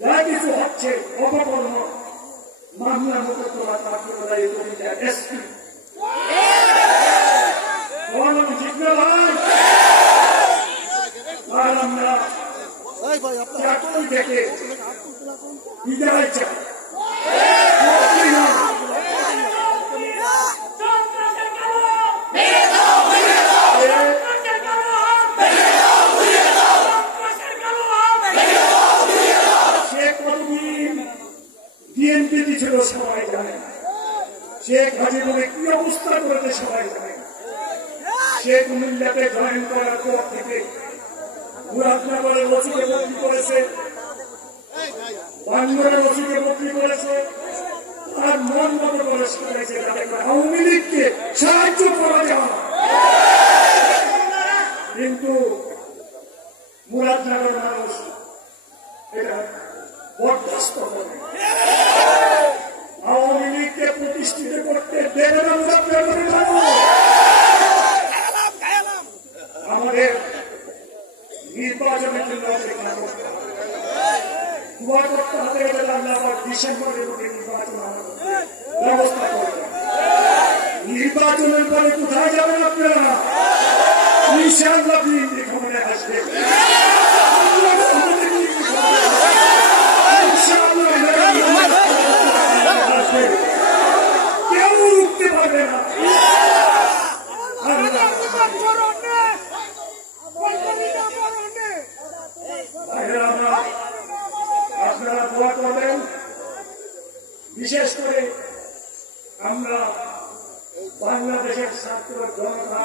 যা কিছু হচ্ছে অপকর্ম মামলার মতো তোলা তারপরে এই কমিটা এসপি ঠিক না ভাই? আর আমরা চাকরি থেকে বিদায় চাই। বিএনপি ছিল সবাই জানে, শেখ মুজিবুরের কি অবস্থা করেছে সবাই জানে। শেখ কুমিল্লাতে জয়েন করার পর থেকে মুরাদনগরের ওসিকে বদলি করেছে, বাঙ্গুরের ওসিকে বদলি করেছে, আর মন মতো করে করেছে আওয়ামী লীগকে সাহায্য করা যায়। কিন্তু মুরাদনগরের মানুষ এটা বরদাস্ত করে। আওয়ামী লীগকে প্রতিষ্ঠিত করতে দেবে না মুরাদনগরের মানুষ। আমাদের নির্বাচনের জন্য অপেক্ষা করতে হবে, দোয়া করতে হবে আল্লাহ ডিসেম্বরের মধ্যে নির্বাচন ব্যবস্থা করবে। নির্বাচনের পরে কোথায় যাবেন আপনারা? ইনশাআল্লাহ বিএনপি ক্ষমতায় আসবে। কেউ রুখতে পারবে না। আপনারা দোয়া করবেন। বিশেষ করে আমরা বাংলাদেশের ছাত্র জনতা